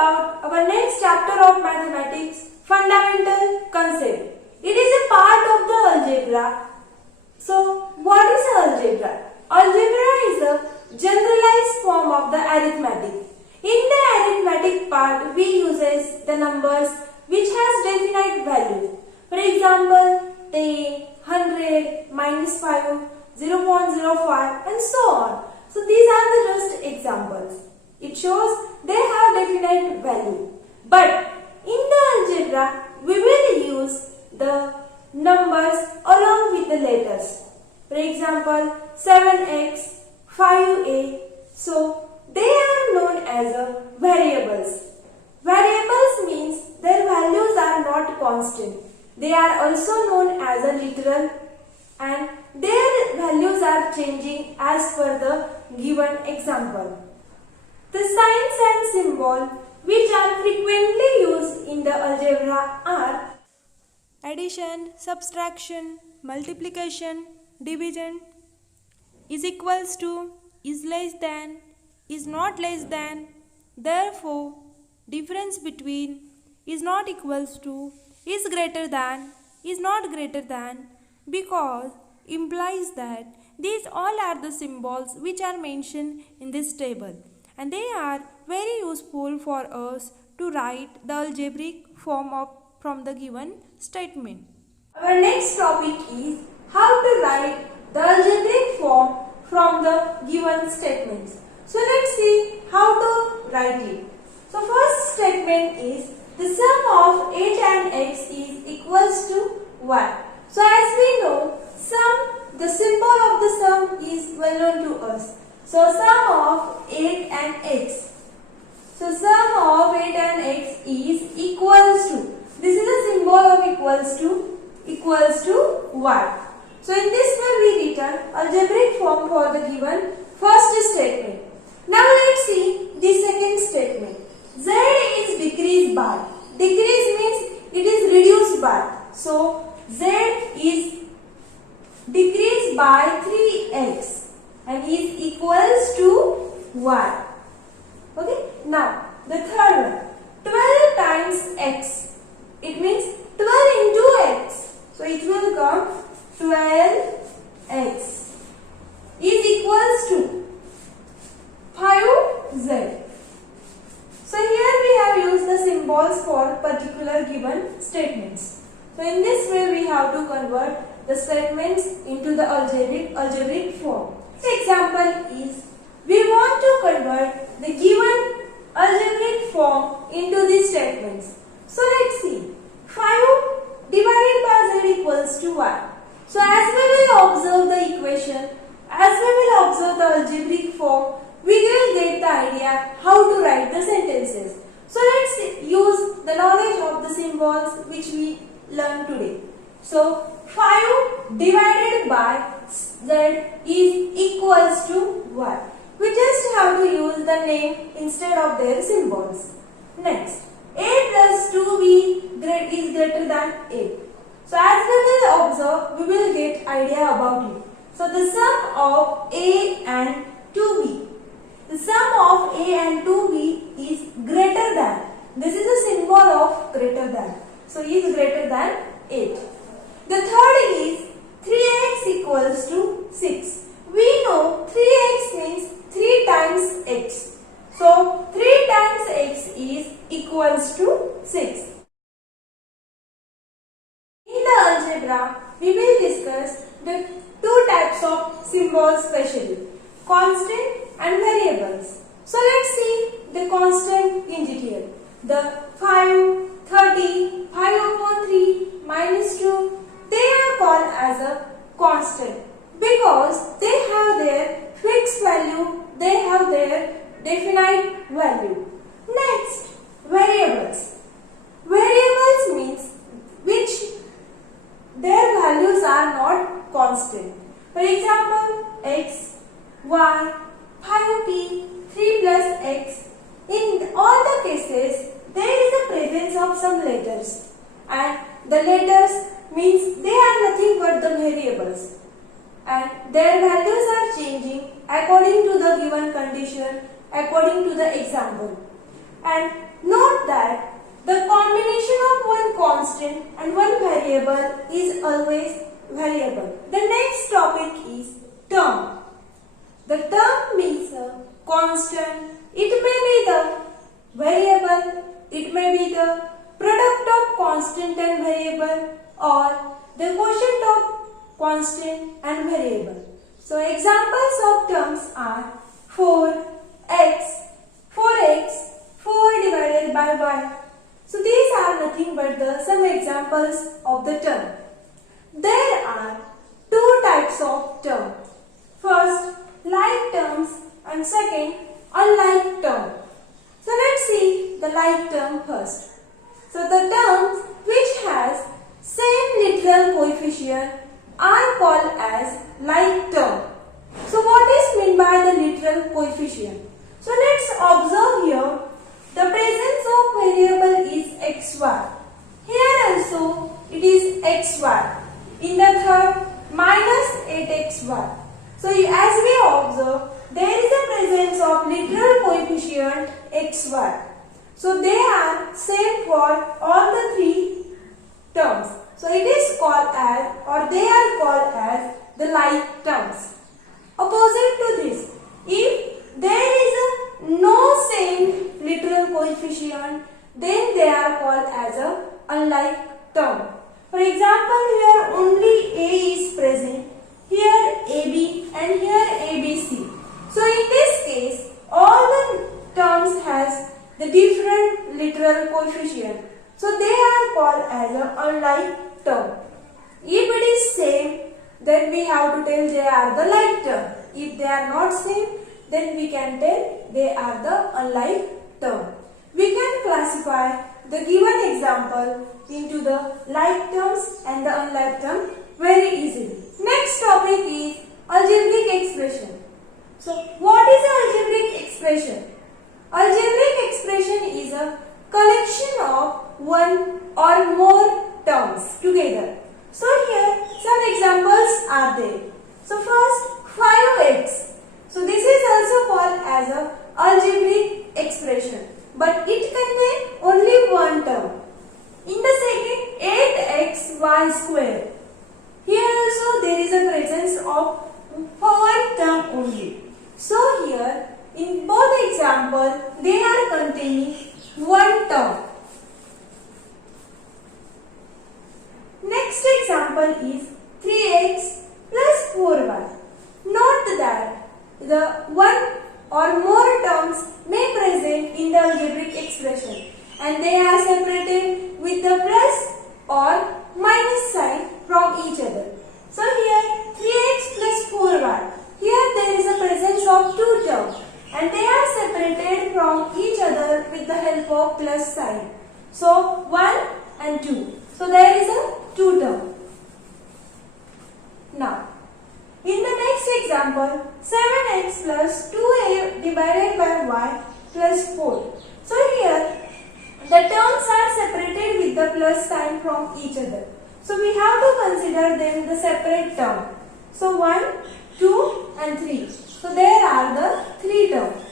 about our next chapter of mathematics, fundamental concept. It is a part of the algebra. So, what is algebra? Algebra is a generalized form of the arithmetic. In the arithmetic part, we uses the numbers which has definite values. For example, 10, 100, -5, 0.05 and so on. So, these are the just examples. It shows they have definite value. But in the algebra, we will use the numbers along with the letters. For example, 7x, 5a. So, they are known as variables. Variables means their values are not constant. They are also known as a literal, and their values are changing as per the given example. The signs and symbols which are frequently used in the algebra are addition, subtraction, multiplication, division, is equals to, is less than, is not less than, therefore, difference between, is not equals to, is greater than, is not greater than, because implies that these all are the symbols which are mentioned in this table, and they are very useful for us to write the algebraic form from the given statement. Our next topic is how to write the algebraic form from the given statements. So let's see how to write it. So first statement is the sum of 8 and x is equals to 1. So as we know, the symbol of the sum is well known to us. So sum of 8 and x. So sum of 8 and x is equals to. This is a symbol of equals to 1. So in this way we written algebraic form for the given first statement. Now let's see the second statement. Z is decreased by. Decrease means it is reduced by. So Z is decreased by 3x and is equals to 1. Okay. Now the third one. 12 times x. It means 12 into x. So it will come 12x is equals to 5z. So here we have used the symbols for particular given statements. So in this way we have to convert the statements into the algebraic form. The example is we want to convert the given algebraic form into these statements. So let's see. 5 divided by z equals to 1. So as we will observe the equation, as we will observe the algebraic form, we will get the idea how to write the sentences. So let's use the knowledge of the symbols which we learned today. So 5 divided by z is equals to 1. We just have to use the name instead of their symbols. Next, a plus 2b is greater than 8. So as we will observe, we will get idea about it. So the sum of a and 2b. The sum of a and 2b is greater than. This is a symbol of greater than. So is greater than 8. The third is 3x equals to 6. We know 3x means 3 times x. So 3 times x is equals to 6. In the algebra, we will discuss the two types of symbols specially, constant and variables. So let's see the constant in detail. The 5, 30, 5 upon 3, -2, they are called as a constant because they have their fixed value, they have their definite value. Next, variables. Variables means which their values are not constant. For example, x, y, 5p, 3 plus x. In all the cases, there is a presence of some letters, and the letters means they are nothing but the variables, and their values are changing according to the given condition, according to the example. And Note that the combination of one constant and one variable is always variable. The next topic is term. The term means a constant. It may be the variable, it may be the product of constant and variable, or the quotient of constant and variable. So examples of terms are 4x, 4 divided by y. So these are nothing but some examples of the term. There are two types of term. First, like terms, and second, unlike term. So let's see the like term first. So the terms which has same literal coefficient are called as like term. So what is meant by the literal coefficient? So let's observe here the presence of variable is xy. Here also it is xy. In the third, minus 8xy. So as we observe, there is a presence of literal coefficient xy. So they are same for all the three terms. So it is called as, or they are called as the like terms. Opposite to this, if there is a no same literal coefficient, then they are called as a unlike term. For example, here only A is present, here AB and here ABC. So in this case, all the terms has the different literal coefficient. So they are called as an unlike term. If it is same, then we have to tell they are the like term. If they are not same, then we can tell they are the unlike term. We can classify the given example into the like terms and the unlike term very easily. Next topic is algebraic expression. So what is algebraic expression? Algebraic expression is a collection of one or more terms together. So here some examples are there. So first 5x. So this is also called as a algebraic expression, but it contains only one term. In the second, 8xy square. Here also there is a presence of one term only. So here in both examples they are containing one term. Next example is 3x plus 4y. Note that the one or more terms may present in the algebraic expression and they are separated with the plus or minus sign from each other. So here 3x plus 4y. Here there is a presence of two terms and they are separated from each other with the help of plus sign. So 1 and 2. So there is a two term. Now in the next example, 7x plus 2a divided by y plus 4. So here the terms are separated with the plus sign from each other. So we have to consider them the separate term. So 1, 2 and 3. So there are the three terms.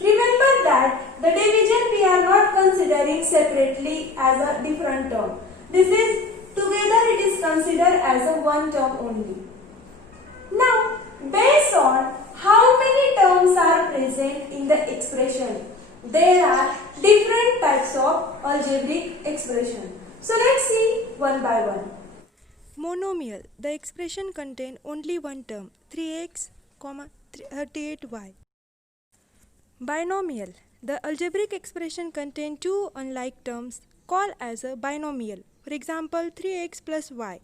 Remember that the division we are not considering separately as a different term. This is together it is considered as a one term only. Now, based on how many terms are present in the expression, there are different types of algebraic expression. So let's see one by one. Monomial. The expression contains only one term, 3x, 38y. Binomial. The algebraic expression contains two unlike terms called as a binomial. For example, 3x plus y.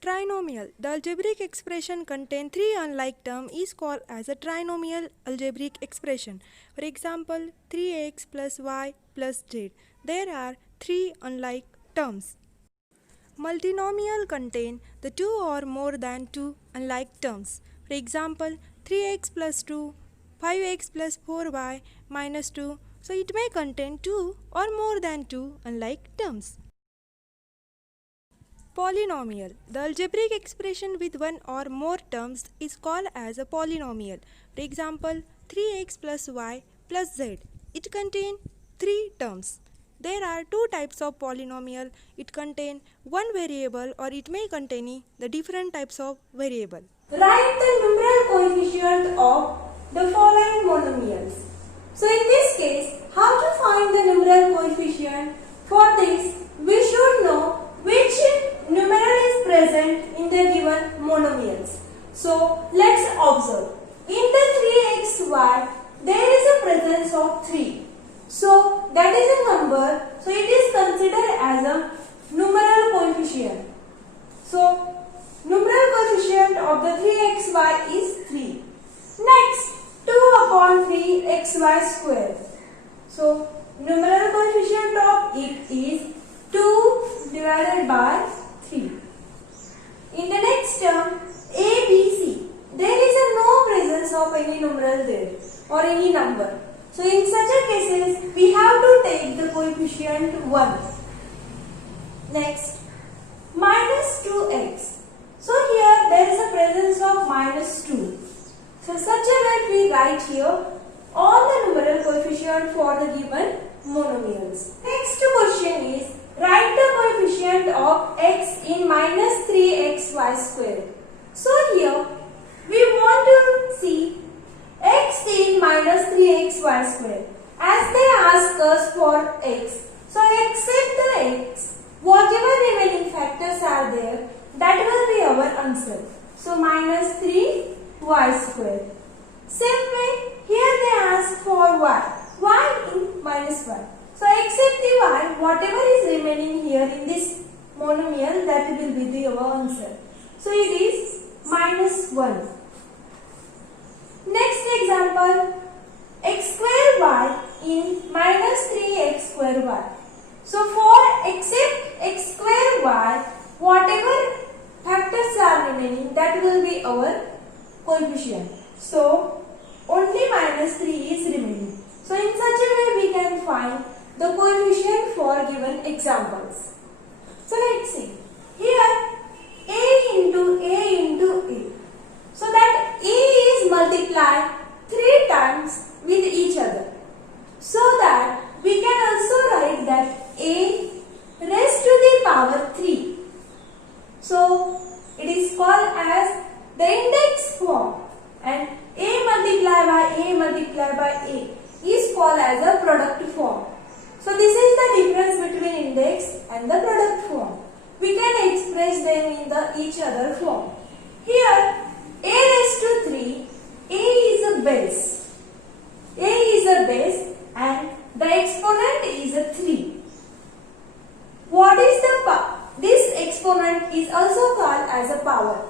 Trinomial. The algebraic expression contains three unlike terms is called as a trinomial algebraic expression. For example, 3x plus y plus z. There are three unlike terms. Multinomial contain the two or more than two unlike terms. For example, 3x plus 2, 5x plus 4y minus 2. So it may contain two or more than two unlike terms. Polynomial. The algebraic expression with one or more terms is called as a polynomial. For example, 3x plus y plus z. It contains 3 terms. There are 2 types of polynomial. It contains one variable or it may contain the different types of variable. Write the numeral coefficient of the following monomials. So in this case, how to find the numeral coefficient? For this, we should know which numeral is present in the given monomials. So let's observe. In the 3xy, there is a presence of 3. So that is a number. So it is considered as a numeral coefficient. So numeral coefficient of the 3xy is 3. Next, 2 upon 3xy square. So numeral coefficient of it is 2 divided by 3. In the next term, a, b, c, there is a no presence of any numeral there or any number. So in such a cases, we have to take the coefficient 1. Next, minus 2x. So here there is a presence of minus 2. So such a way we write here all the numeral coefficient for the given monomials. Next question is, write the coefficient of x in minus 3xy square. So here we want to see x in minus 3xy square. As they ask us for x, so accept the x. Whatever remaining factors are there, that will be our answer. So minus 3y square. Same way, here they ask for y in minus 1. So accept the y, whatever is remaining here in this monomial, that will be the our answer. So it is minus 1. Next example, x square y in minus 3x square y. So for accept x square y, whatever factors are remaining, that will be our coefficient. So only minus 3 is remaining. So in such a way we can find the coefficient for given examples. So let's see. Here a into a. So that a is multiplied 3 times with each other. So that we can also write that a raised to the power 3. So it is called as the index form, and a multiplied by a is called as a product form. So this is the difference between index and the product form. We can express them in the each other form. Here a raised to 3, a is a base. A is a base and the exponent is a 3. What is the power? This exponent is also called as a power.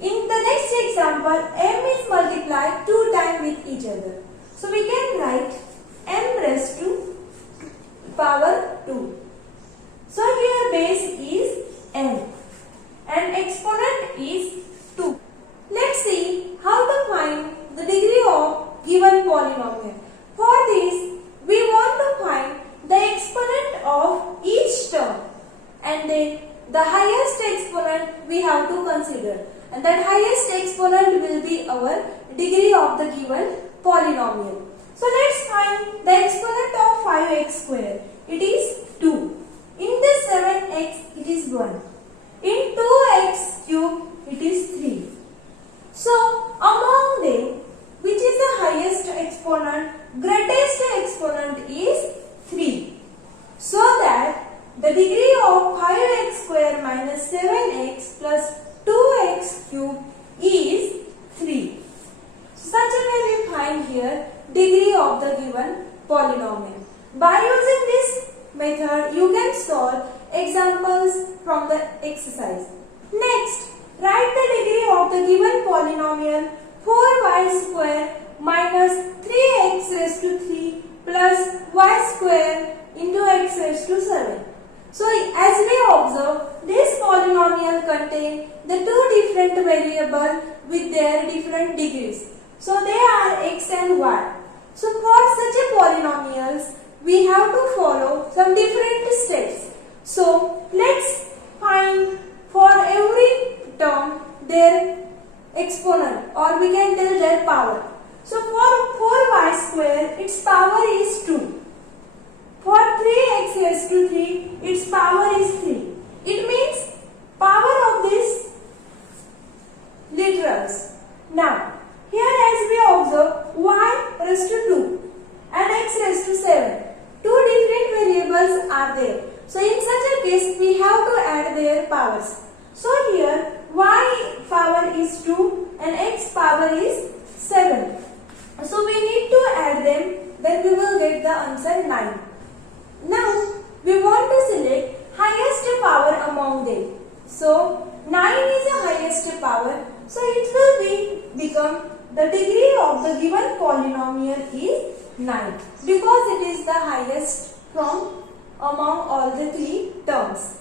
In the next example, m is multiplied 2 times with each other. So we can write m raised to power 2. So here base is m and exponent is 2. Let's see how to find the degree of given polynomial. For this, we want to find the exponent of each term, and then the highest exponent we have to consider, and that highest exponent will be our degree of the given polynomial. So let's find the exponent of 5x square. It is 2. In the 7x it is 1. In 2x cube it is 3. So among them, which is the highest exponent? Greatest exponent is 3. So that the degree of 5x square minus 7x plus 2x cube is 3. Such a way we find here degree of the given polynomial. By using this method, you can solve examples from the exercise. Next, write the degree of the given polynomial 4y square minus 3x raised to 3 plus y square into x raised to 7. So as we observe, this polynomial contains the two different variables with their different degrees. So they are x and y. So for such a polynomials, we have to follow some different steps. So let's find for every term their exponent, or we can tell their power. So for 4y square, its power is 2. For 3x raised to 3, its power is 3. It means power of these literals. Now, here as we observe y raised to 2 and x raised to 7. Two different variables are there. So in such a case, we have to add their powers. So here y power is 2 and x power is 7. So we need to add them, then we will get the answer 9. Now we want to select highest power among them. So 9 is the highest power. So it will become the degree of the given polynomial is 9 because it is the highest from among all the three terms.